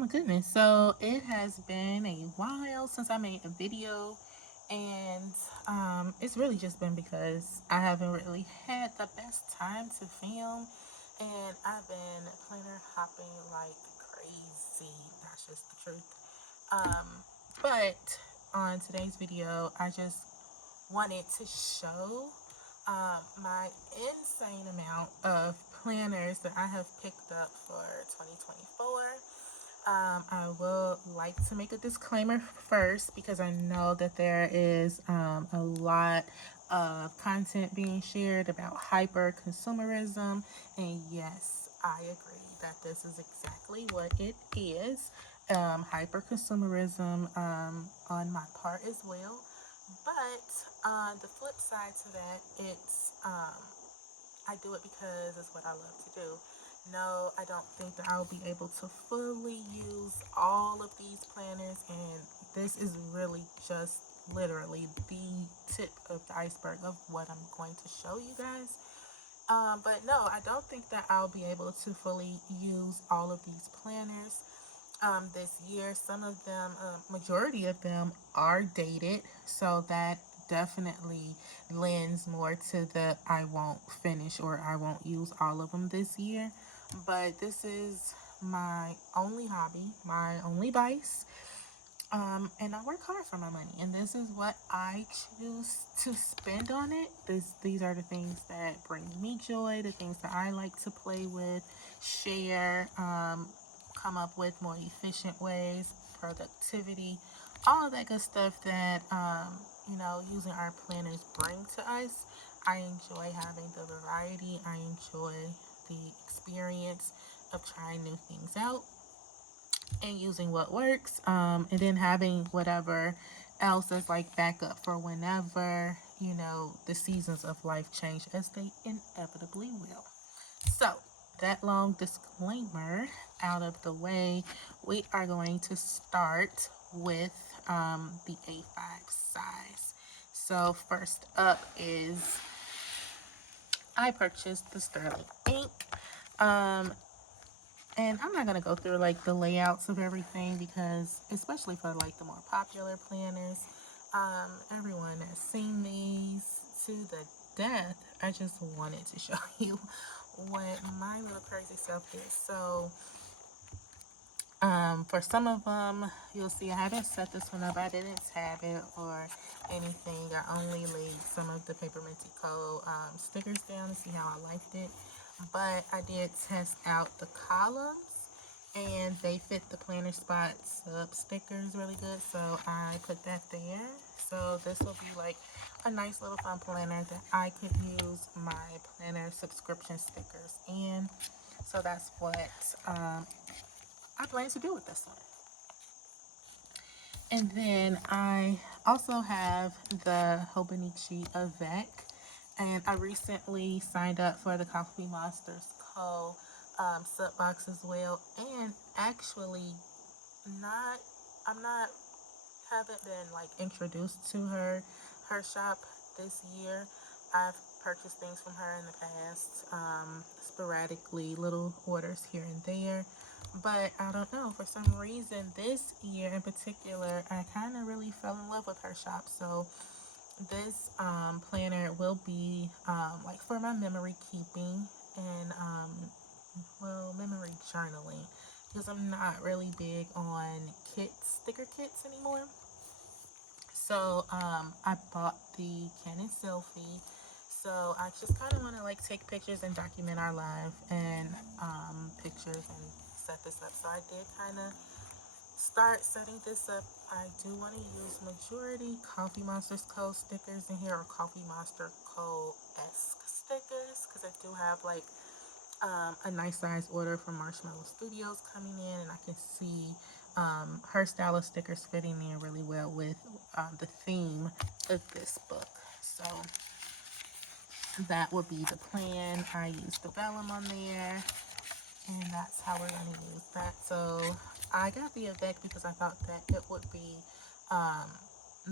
my goodness. So it has been a while since I made a video, and it's really just been because I haven't really had the best time to film, and I've been planner hopping like crazy. That's just the truth. Um, but on today's video, I just wanted to show my insane amount of planners that I have picked up for 2024. I will like to make a disclaimer first because I know that there is a lot of content being shared about hyper consumerism, and yes, I agree that this is exactly what it is. Hyper consumerism on my part as well. But on the flip side to that, it's I do it because it's what I love to do. No, I don't think that I'll be able to fully use all of these planners, and this is really just literally the tip of the iceberg of what I'm going to show you guys. But no, I don't think that I'll be able to fully use all of these planners this year. Some of them, majority of them, are dated, so that definitely lends more to the I won't finish or I won't use all of them this year. But this is my only hobby, my only vice. And I work hard for my money, and this is what I choose to spend on it. These are the things that bring me joy, the things that I like to play with, share, come up with more efficient ways, productivity, all of that good stuff that using our planners bring to us. I enjoy having the variety. I enjoy the experience of trying new things out and using what works, and then having whatever else as like backup for whenever the seasons of life change, as they inevitably will. So that long disclaimer out of the way, we are going to start with the A5 size. So first up is I purchased the sterling ink. um and I'm not gonna go through like the layouts of everything because, especially for like the more popular planners, everyone has seen these to the death. I just wanted to show you what my little crazy self is. So, for some of them, you'll see I haven't set this one up. I didn't tab it or anything. I only laid some of the Paper Minty stickers down to see how I liked it. But I did test out the columns, and they fit the planner spot sub stickers really good, so I put that there. So this will be like a nice little fun planner that I could use my planner subscription stickers in. So that's what I plan to do with this one. And then I also have the Hobonichi Avec, and I recently signed up for the Coffee Monsters Co. Sub box as well, and actually not I'm not haven't been like introduced to her shop this year. I've purchased things from her in the past, sporadically, little orders here and there, but I don't know, for some reason this year in particular I kind of really fell in love with her shop. So this planner will be like for my memory keeping and memory journaling, because I'm not really big on sticker kits anymore. So I bought the Canon selfie. So I just kind of want to like take pictures and document our life and pictures and set this up. So I did kind of start setting this up. I do want to use majority Coffee Monsters Co. stickers in here, or Coffee Monster Co.-esque stickers, because I do have like a nice size order from Marshmallow Studios coming in, and I can see her style of stickers fitting in really well with the theme of this book. So that would be the plan. I used the vellum on there, and that's how we're going to use that. So I got the Avec because I thought that it would be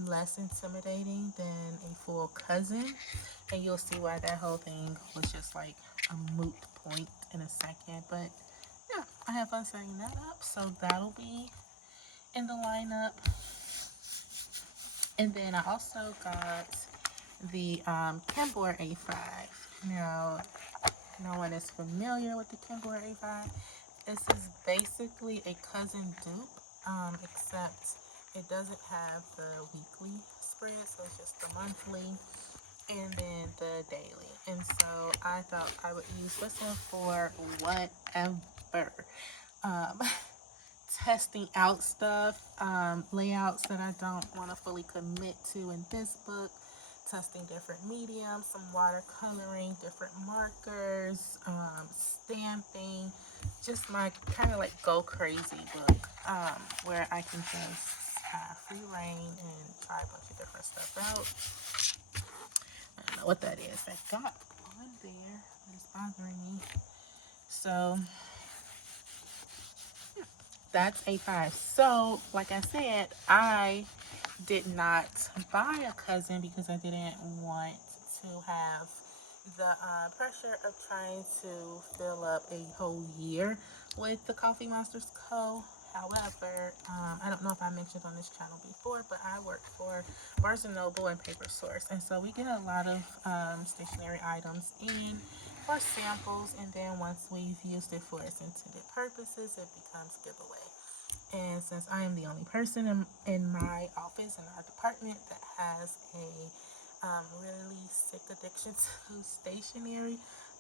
less intimidating than a full cousin, and you'll see why that whole thing was just like a moot point in a second. But yeah, I have fun setting that up. So that'll be in the lineup. And then I also got the Kenbor A5. Now, no one is familiar with the Kenbor A5. This is basically a cousin dupe, except it doesn't have the weekly spread, so it's just the monthly and then the daily. And so I thought I would use this one for whatever. Um, Testing out stuff, layouts that I don't want to fully commit to in this book, testing different mediums, some watercoloring, different markers, stamping, just my kind of like go crazy book, where I can just have free reign and try a bunch of different stuff out. I don't know what that is that got on there. It's bothering me. So that's A5. So, like I said, I did not buy a cousin because I didn't want to have the pressure of trying to fill up a whole year with the Coffee Monsters Co. However, I don't know if I mentioned on this channel before, but I work for Barnes & Noble and Paper Source. And so we get a lot of stationery items in for samples. And then once we've used it for its intended purposes, it becomes giveaway. And since I am the only person in my office, in our department, that has a really sick addiction to stationery,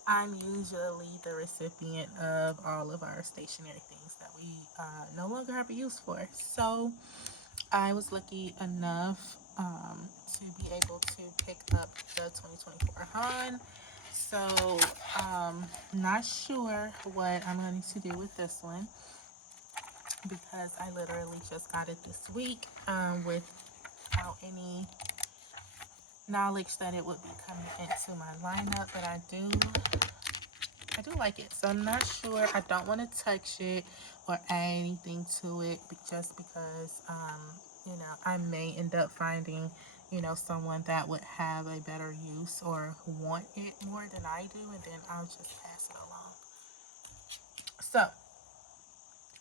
I'm usually the recipient of all of our stationery things that we no longer have a use for. So I was lucky enough to be able to pick up the 2024 Han. So not sure what I'm going to do with this one, because I literally just got it this week without any knowledge that it would be coming into my lineup. But I do like it, so I'm not sure. I don't want to touch it or add anything to it, just because I may end up finding someone that would have a better use or want it more than I do, and then I'll just pass it along. So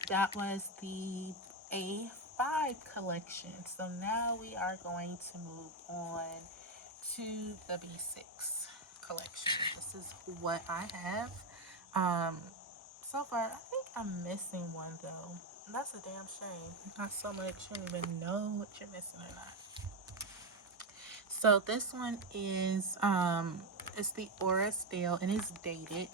that was the A5 collection. So now we are going to move on to the B6 collection. This is what I have. So far, I think I'm missing one though. That's a damn shame. Not so much, you don't even know what you're missing or not. So this one is it's the Aura Stale, and it's dated.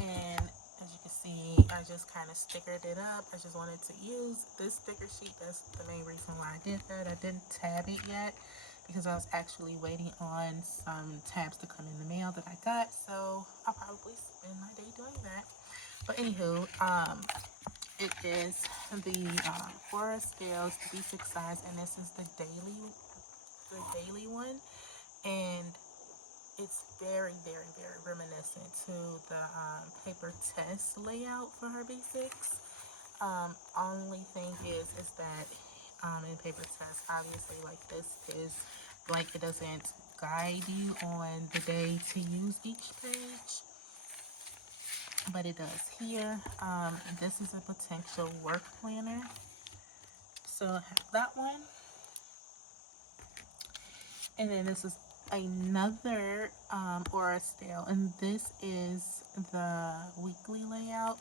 And as you can see, I just kind of stickered it up. I just wanted to use this sticker sheet. That's the main reason why I did that. I didn't tab it yet because I was actually waiting on some tabs to come in the mail that I got. So I'll probably spend my day doing that. But anywho, it is the Aura Scales, the B6 size, and this is the daily one. And it's very, very, very reminiscent to the paper test layout for her B6. Only thing is that in paper test, obviously, like, this is like, it doesn't guide you on the day to use each page, but it does here. This is a potential work planner, so I have that one. And then this is another Aura Stale, and this is the weekly layout.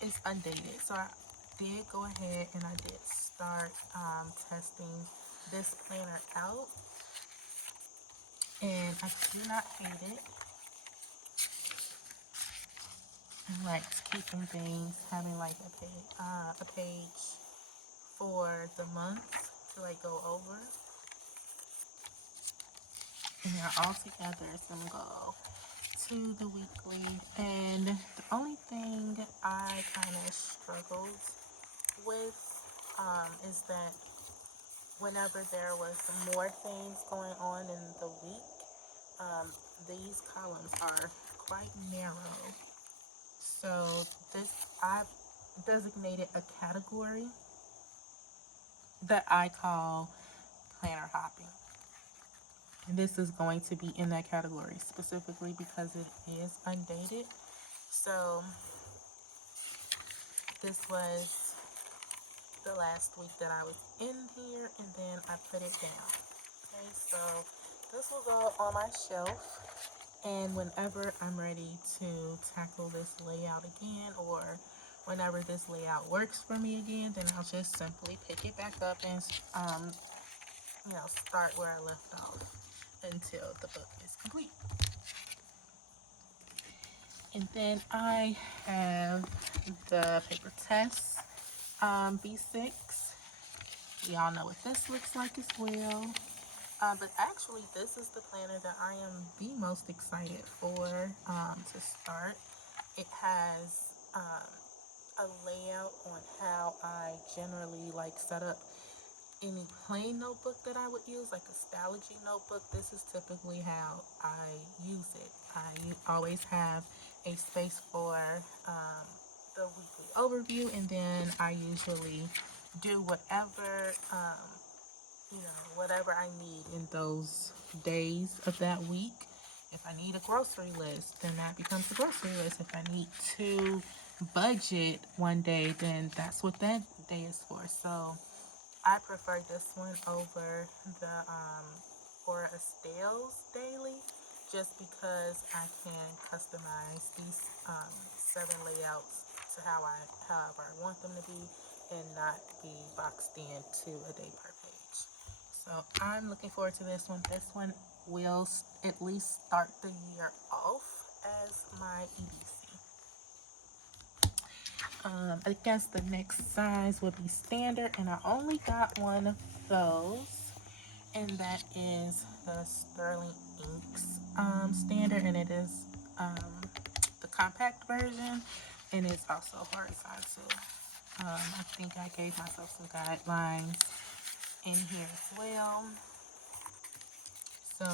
It's undated, so I did go ahead and I did start testing this planner out, and I do not hate it. I like keeping things, having like a page for the month to like go over. And they're all together, so I'm gonna go to the weekly. And the only thing I kind of struggled with is that whenever there was more things going on in the week, these columns are quite narrow. So I've designated a category that I call planner hopping. And this is going to be in that category specifically because it is undated. So this was the last week that I was in here, and then I put it down. Okay, so this will go on my shelf, and whenever I'm ready to tackle this layout again, or whenever this layout works for me again, then I'll just simply pick it back up and start where I left off until the book is complete. And then I have the paper test B6. Y'all know what this looks like as well. But actually, this is the planner that I am the most excited for to start. It has a layout on how I generally like set up any plain notebook that I would use, like a Stalogy notebook. This is typically how I use it. I always have a space for the weekly overview, and then I usually do whatever I need in those days of that week. If I need a grocery list, then that becomes a grocery list. If I need to budget one day, then that's what that day is for. So I prefer this one over the Aura Estelles Daily, just because I can customize these 7 layouts to however I want them to be, and not be boxed in to a day per page. So I'm looking forward to this one. This one will at least start the year off as my EDC. I guess the next size would be standard, and I only got one of those, and that is the Sterling Inks standard, and it is the compact version, and it's also horizontal. I think I gave myself some guidelines in here as well. So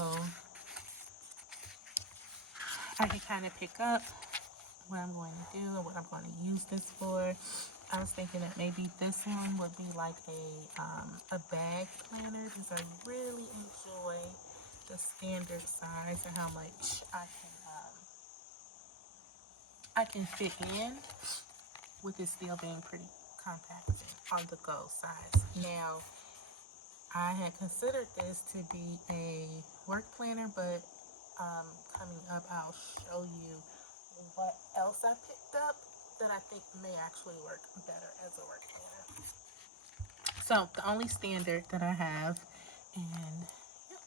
I can kind of pick up what I'm going to do and what I'm going to use this for. I was thinking that maybe this one would be like a bag planner, because I really enjoy the standard size and how much I can fit in with it still being pretty compact and on the go size. Now, I had considered this to be a work planner, but coming up I'll show you what else I picked up that I think may actually work better as a work planner. So the only standard that I have, and yep.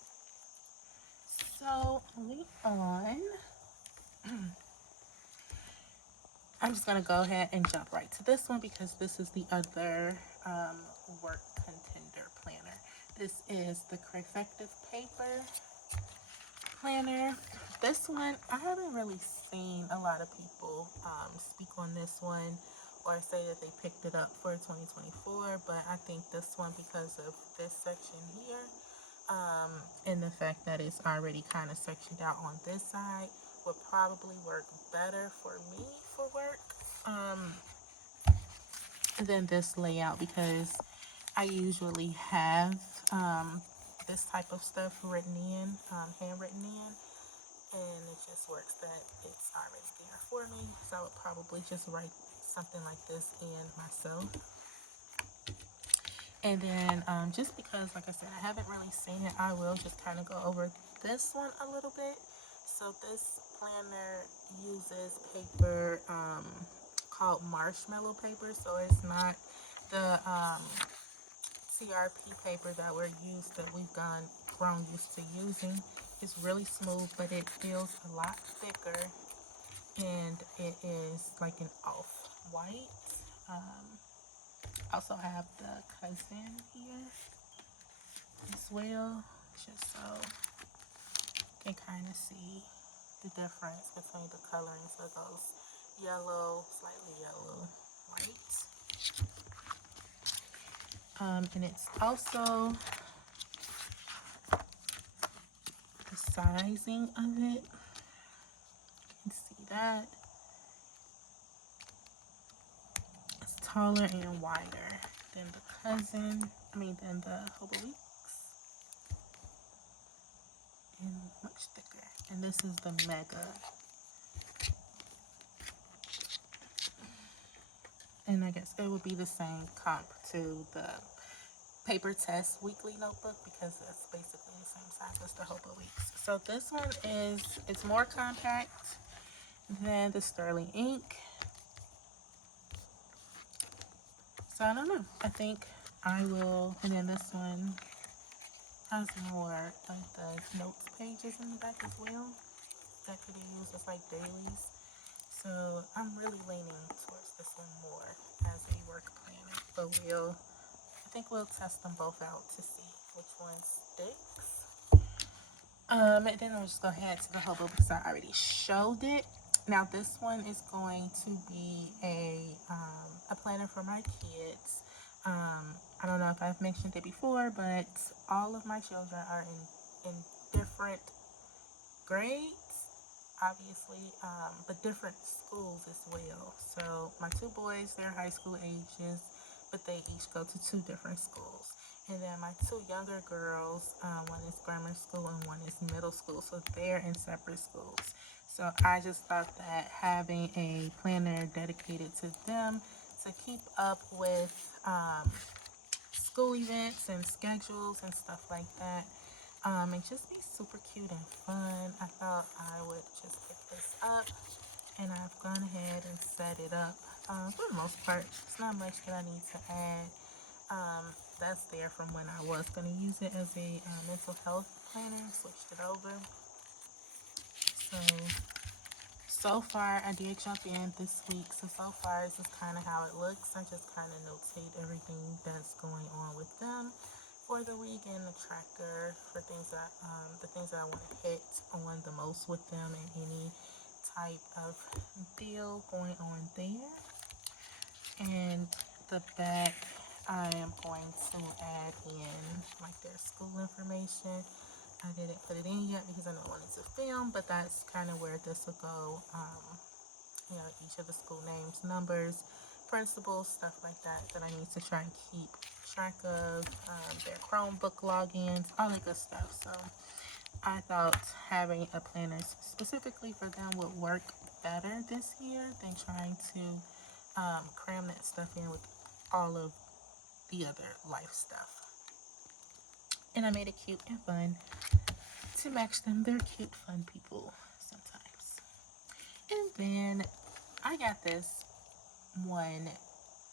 So moving on, I'm just gonna go ahead and jump right to this one, because this is the other work contender planner. This is the Crayfective paper planner. This one, I haven't really seen a lot of people speak on this one or say that they picked it up for 2024, but I think this one, because of this section here, and the fact that it's already kind of sectioned out on this side, would probably work better for me for work than this layout, because I usually have this type of stuff written in, handwritten in, and it just works that it's already there for me. So I would probably just write something like this in myself. And then just because, like I said, I haven't really seen it, I will just kind of go over this one a little bit. So this planner uses paper called marshmallow paper. So it's not the CRP paper that we've grown used to using. It's really smooth, but it feels a lot thicker, and it is like an off-white. Also have the cousin here as well, just so you can kind of see the difference between the colorings of those yellow, slightly yellow, white. And it's also the sizing of it. You can see that it's taller and wider than than the Hobo Weeks, and much thicker. And this is the Mega. and I guess it would be the same comp to the paper test weekly notebook because it's basically the same size as the Hobo Weeks. So this one it's more compact than the Sterling ink. So I don't know. I think I will, and then this one has more like the notes pages in the back as well that could be used as like dailies. So I'm really leaning towards this one more as a work planner. But I think we'll test them both out to see which one sticks. And then I'll just go ahead to the Hobo because I already showed it. Now this one is going to be a planner for my kids. I don't know if I've mentioned it before, but all of my children are in different grades, obviously, but different schools as well. So my two boys, they're high school ages, but they each go to two different schools. And then my two younger girls, one is grammar school and one is middle school. So they're in separate schools. So I just thought that having a planner dedicated to them to keep up with school events and schedules and stuff like that, and just be super cute and fun, I thought I would just pick this up, and I've gone ahead and set it up. For the most part, it's not much that I need to add. That's there from when I was going to use it as a mental health planner, switched it over. So far I did jump in this week. So far this is kind of how it looks. I just kind of notate everything that's going on with them for the week and the tracker for things that the things that I want to hit on the most with them and any type of deal going on there. And the back, I am going to add in like their school information. I didn't put it in yet because I don't want it to film, but that's kind of where this will go. Each of the school names, numbers, principals, stuff like that I need to try and keep track of, their Chromebook logins, all that good stuff. So I thought having a planner specifically for them would work better this year than trying to cram that stuff in with all of the other life stuff. And I made it cute and fun to match them. They're cute, fun people sometimes. And then I got this one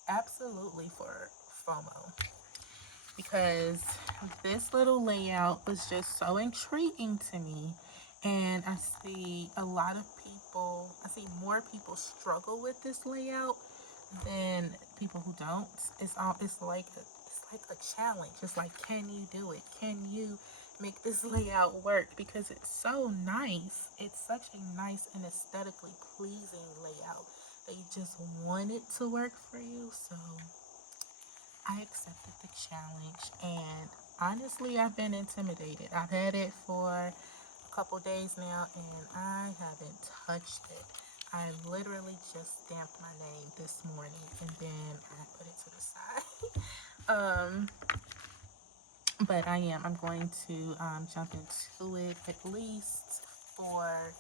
absolutely for Fomo because this little layout was just so intriguing to me. And I see I see more people struggle with this layout than people who don't. It's like a challenge. It's like, can you do it? Can you make this layout work? Because it's so nice. It's such a nice and aesthetically pleasing layout that you just want it to work for you. So I accepted the challenge, and honestly, I've been intimidated. I've had it for a couple days now, and I haven't touched it. I literally just stamped my name this morning, and then I put it to the side. But I'm going to jump into it at least for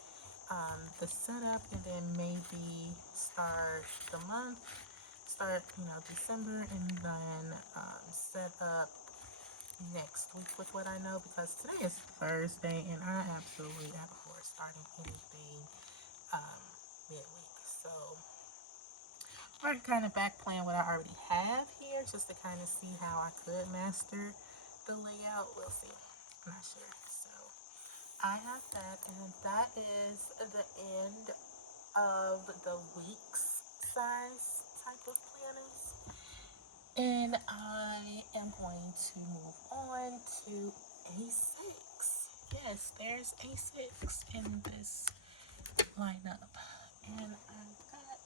the setup, and then maybe start the month, December, and then set up next week with what I know, because today is Thursday, and I absolutely abhor starting anything midweek. So we're kind of back playing what I already have here, just to kind of see how I could master the layout. We'll see. I'm not sure. So I have that, and that is the end of the week's size type of planners. And I am going to move on to A6. Yes, there's A6 in this lineup. And I've got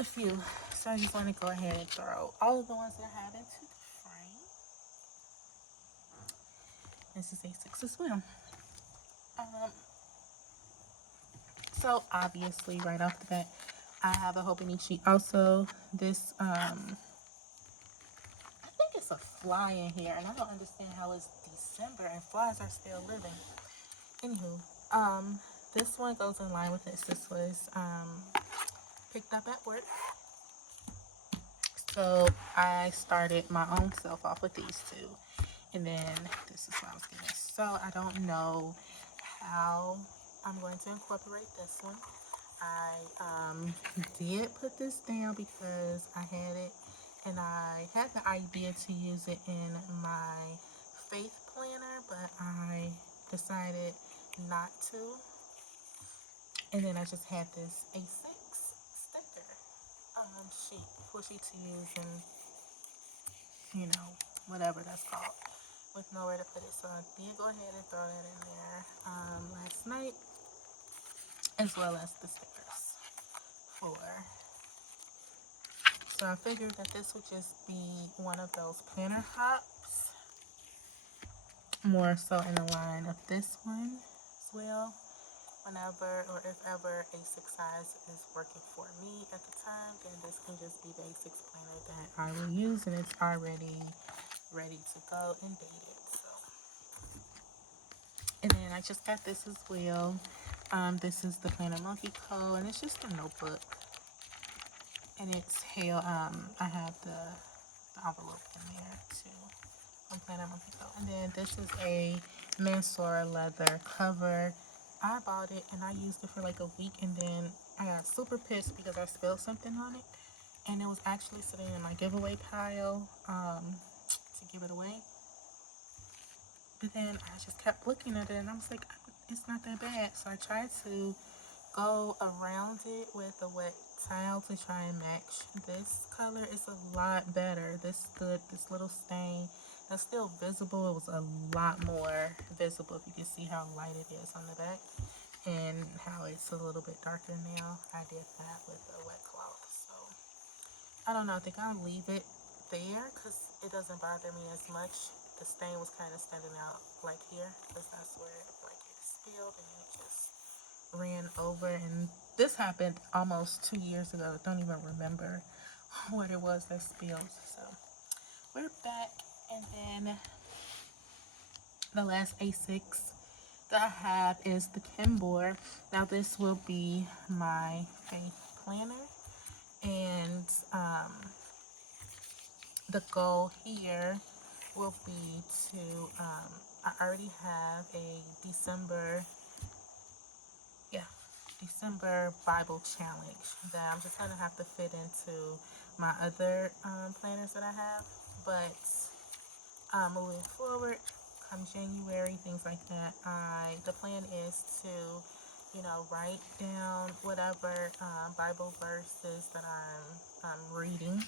a few. So I just want to go ahead and throw all of the ones that I have into the frame. This is A6 as well. So obviously, right off the bat, I have a Hobonichi. Also, this I think it's a fly in here, and I don't understand how it's December and flies are still living. Anywho, this one goes in line with this. This was picked up at work. So I started my own self off with these two. And then this is what I was getting. So I don't know how I'm going to incorporate this one. I did put this down because I had it and I had the idea to use it in my faith planner, but I decided not to. And then I just had this A6 sticker sheet to use and, you know, whatever that's called, with nowhere to put it. So I did go ahead and throw that in there last night, as well as the stickers for. So I figured that this would just be one of those planner hops, more so in the line of this one as well. Whenever or if ever A6 size is working for me at the time, then this can just be the A6 planner that I will use, and it's already ready to go and dated. So, and then I just got this as well. This is the Planner Monkey Co. and it's just a notebook, and it's hell. I have the envelope in there too from Planner Monkey Co. And then this is a Mansoura leather cover. I bought it and I used it for like a week, and then I got super pissed because I spilled something on it, and it was actually sitting in my giveaway pile to give it away. But then I just kept looking at it and I was like, it's not that bad. So I tried to go around it with a wet towel to try and match this color. It's a lot better. This little stain that's still visible. It was a lot more visible if you can see how light it is on the back and how it's a little bit darker now. I did that with a wet cloth. So I don't know. I think I'll leave it there because it doesn't bother me as much. The stain was kind of standing out like here because that's where it spilled and it just ran over. And this happened almost 2 years ago. I don't even remember what it was that spilled. So we're back, and then the last A6 that I have is the Kimbor. Now this will be my faith planner, and the goal here will be to I already have a December Bible challenge that I'm just gonna have to fit into my other planners that I have. But moving forward, come January, things like that, the plan is to, write down whatever Bible verses that I'm reading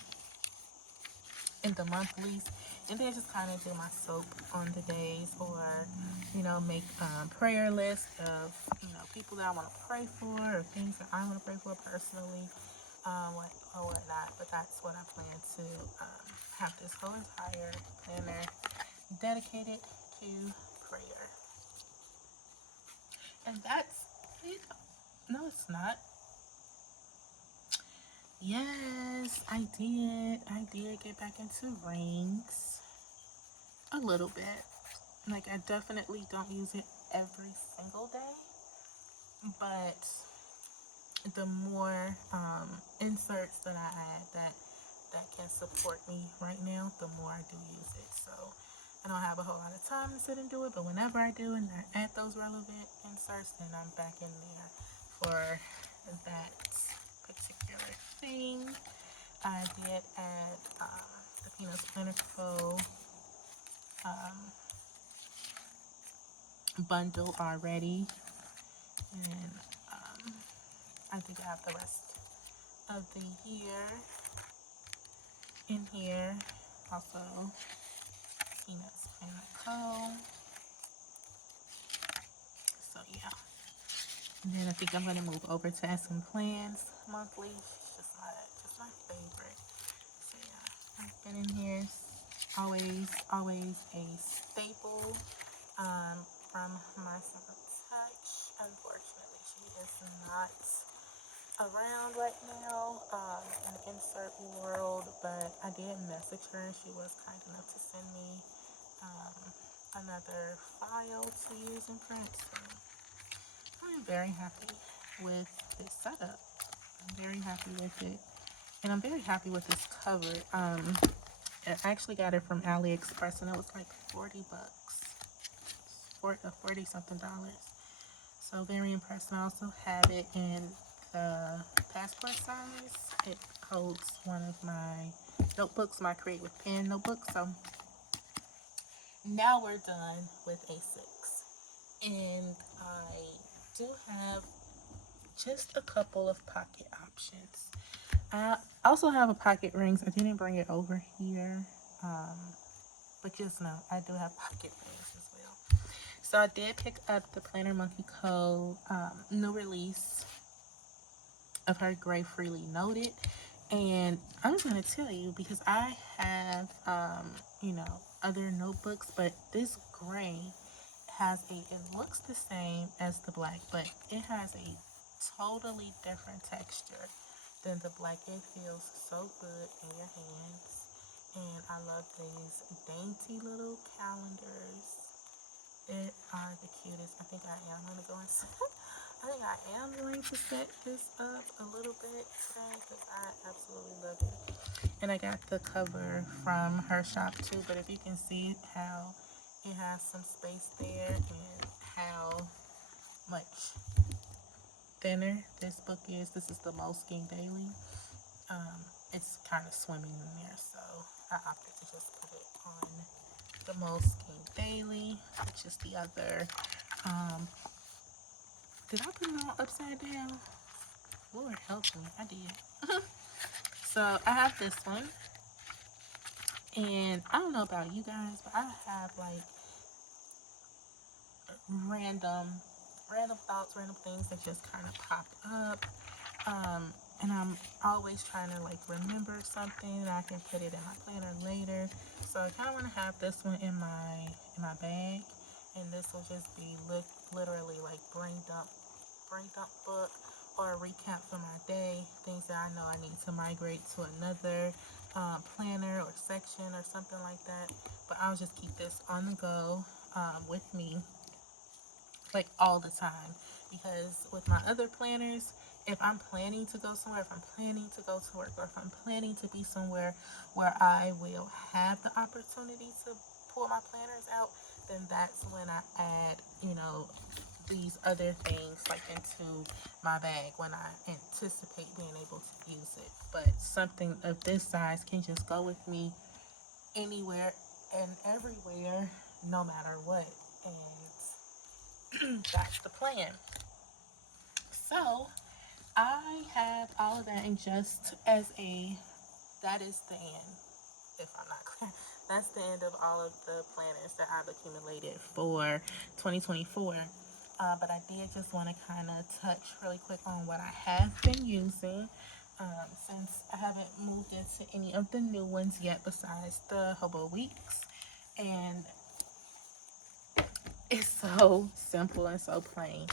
in the monthlies, and then just kind of do my soap on the days, or make prayer lists of people that I want to pray for, or things that I want to pray for personally, whatnot. But that's what I plan to have this whole entire planner dedicated to prayer, and that's it. No, it's not. Yes, I did. I did get back into rings a little bit. Like, I definitely don't use it every single day, but the more inserts that I add that can support me right now, the more I do use it. So I don't have a whole lot of time to sit and do it, but whenever I do and I add those relevant inserts, then I'm back in there for that particular thing. I did add the Peanuts Planner Co. Bundle already, and I think I have the rest of the year in here. Also, Peanuts Planner Co. So yeah, and then I think I'm gonna move over to Essence Plans monthly. It's just my favorite. So yeah, I've been in here. Always a staple. From my Summer Touch. Unfortunately, she is not around right now in the insert world, but I did message her and she was kind enough to send me another file to use in print. So I'm very happy with this setup. I'm very happy with it. And I'm very happy with this cover. I actually got it from AliExpress and it was like 40 bucks. 40 something dollars. So very impressed. And I also have it in the passport size. It holds one of my notebooks, my Create with Pen notebook. So now we're done with A6. And I do have just a couple of pocket options. I also have a pocket rings. I didn't bring it over here. Um, but just know I do have pocket rings as well. So I did pick up the Planner Monkey Co. New release of her Gray Freely Noted. And I'm going to tell you because I have, other notebooks, but this gray it looks the same as the black, but it has a totally different texture than the black. It feels so good in your hands. And I love these dainty little calendars. It are the cutest. I think I am going to go and I think I am going to set this up a little bit today because I absolutely love it. And I got the cover from her shop too, but if you can see how it has some space there and how much thinner this book is. This is the Moleskine Daily. It's kind of swimming in there, so I opted to just put it on the Moleskine Daily, which is the other. Did I put it all upside down? Lord help me, I did. So I have this one, and I don't know about you guys, but I have like random, random thoughts, random things that just kind of pop up. And I'm always trying to like remember something and I can put it in my planner later. So I kind of want to have this one in my bag, and this will just be literally like brain dump book or a recap for my day, things that I know I need to migrate to another planner or section or something like that. But I'll just keep this on the go with me like all the time, because with my other planners, if I'm planning to go somewhere, if I'm planning to go to work, or if I'm planning to be somewhere where I will have the opportunity to pull my planners out, then that's when I add, these other things like into my bag when I anticipate being able to use it. But something of this size can just go with me anywhere and everywhere, no matter what. And that's the plan. So I have all of that, and just as that is the end, if I'm not clear. That's the end of all of the planners that I've accumulated for 2024. But I did just want to kind of touch really quick on what I have been using, since I haven't moved into any of the new ones yet besides the Hobo Weeks. And it's so simple and so plain.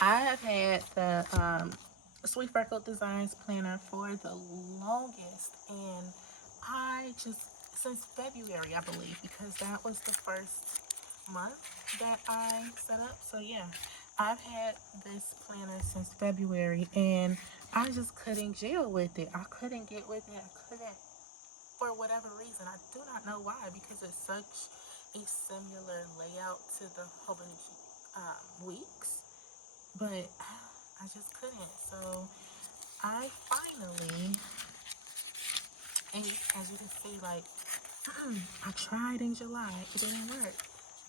I have had the Sweet Freckle Designs planner for the longest, and I just, since February, I believe, because that was the first month that I set up. So yeah, I've had this planner since February, and I just couldn't gel with it. I couldn't get with it. I couldn't, for whatever reason. I do not know why, because it's such a similar layout to the Hobonichi Weeks, but I just couldn't. So I finally, and as you can see, like, I tried in July, it didn't work.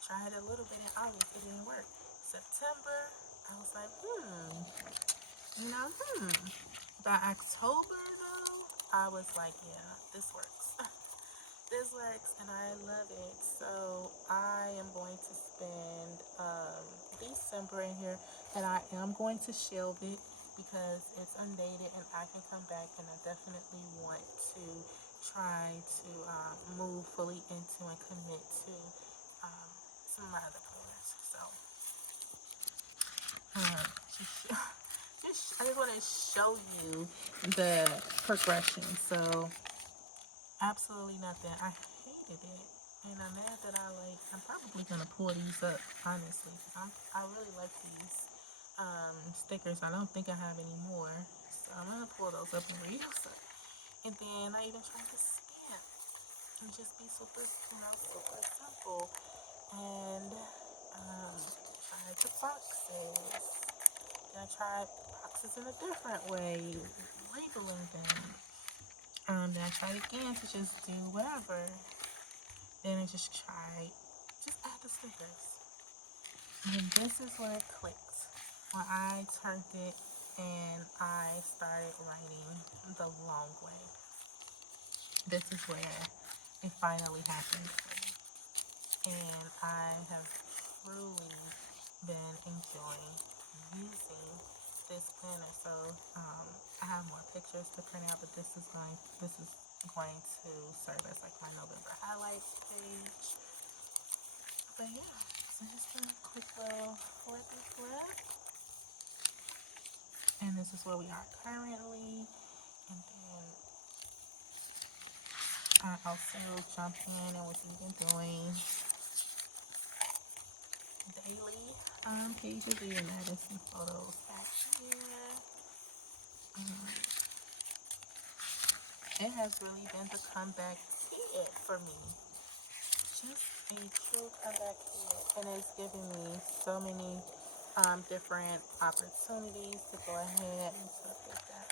Tried a little bit in August, it didn't work. September, I was like, you know, By October, though, I was like, yeah, this works. This works, and I love it. So I am going to spend December in here, and I am going to shelve it because it's undated, and I can come back, and I definitely want to try to move fully into and commit to some of my other colors. So just, I just want to show you the progression. So absolutely nothing. I hated it. And I'm mad that I'm probably going to pull these up, honestly. Because I really like these stickers. I don't think I have any more. So I'm gonna pull those up and read them. And then I even tried to stamp and just be super, super simple. And tried the boxes. Then I tried boxes in a different way, labeling them. Then I tried again to just do whatever. Then I just tried, just add the stickers. And this is where it clicked. When I turned it and I started writing the long way. This is where it finally happened for me. And I have truly been enjoying using this planner. So I have more pictures to print out, but this is going to serve as like my November highlights page. But yeah, so just a quick little flip. And this is where we are currently. And then I also jumped in and was even doing daily pages. Even added some photos back here. It has really been the comeback hit for me. Just a true comeback hit. And it's giving me so many different opportunities to go ahead and stuff like that.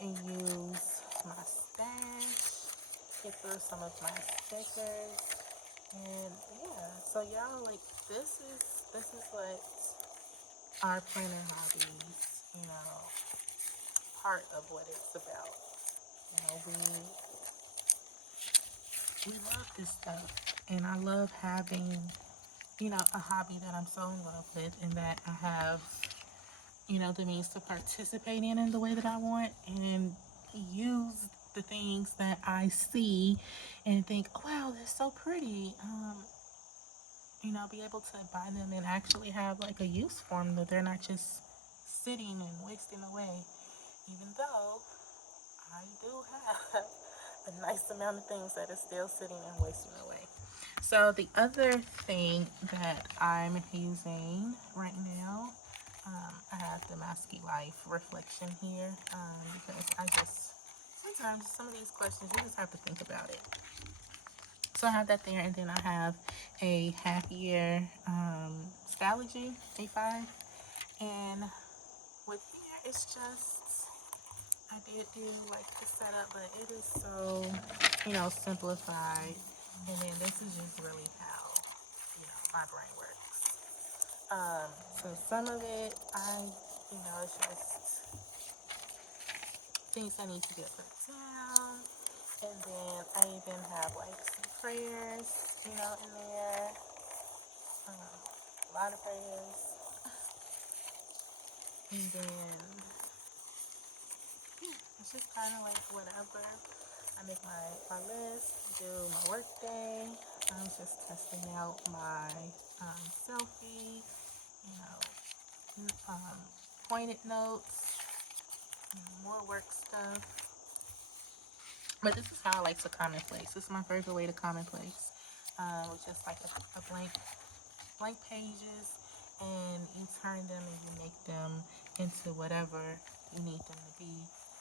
And use my stash, get through some of my stickers. And yeah, so y'all, like, this is what our planner hobbies, part of what it's about. We love this stuff, and I love having, a hobby that I'm so in love with, and that I have, the means to participate in the way that I want, and use the things that I see and think, oh, wow, that's so pretty. Be able to buy them and actually have like a use for them, that they're not just sitting and wasting away. Even though I do have a nice amount of things that are still sitting and wasting away. So the other thing that I'm using right now, I have the Masky Life reflection here, because sometimes some of these questions, you just have to think about it. So I have that there, and then I have a half year Scalogy A5, and with here, it's just, I did do like the setup, but it is so, simplified, and then this is just really how, my brain works. So some of it, it's just things I need to get put down. And then I even have like some prayers, in there. A lot of prayers. And then it's just kind of like whatever. I make my list, do my work day. I was just testing out my selfie, pointed notes, more work stuff. But this is how I like to commonplace. This is my favorite way to commonplace. With just like a blank pages, and you turn them and you make them into whatever you need them to be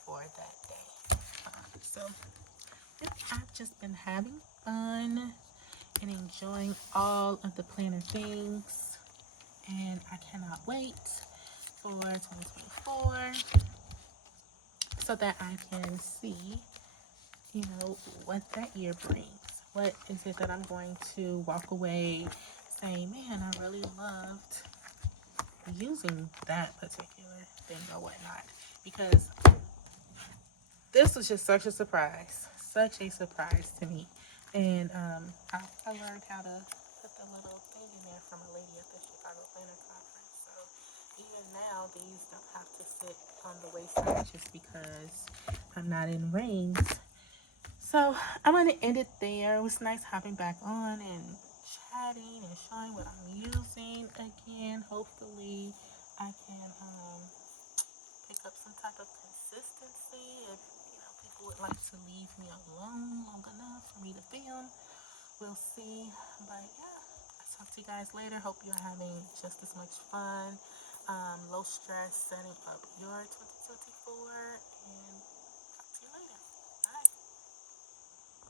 for that day. So I've just been having fun and enjoying all of the planner things, and I cannot wait for 2024 so that I can see, what that year brings. What is it that I'm going to walk away saying, man, I really loved using that particular thing or whatnot, because this was just such a surprise to me. And I learned how to put the little thing in there from a lady at the Chicago Planner Conference. So even now, these don't have to sit on the wayside just because I'm not in range. So I'm going to end it there. It was nice hopping back on and chatting and showing what I'm using again. Hopefully I can pick up some type of consistency. If people would like to leave me alone long enough for me to film, we'll see. But yeah, I'll talk to you guys later. Hope you're having just as much fun low stress setting up your 2024.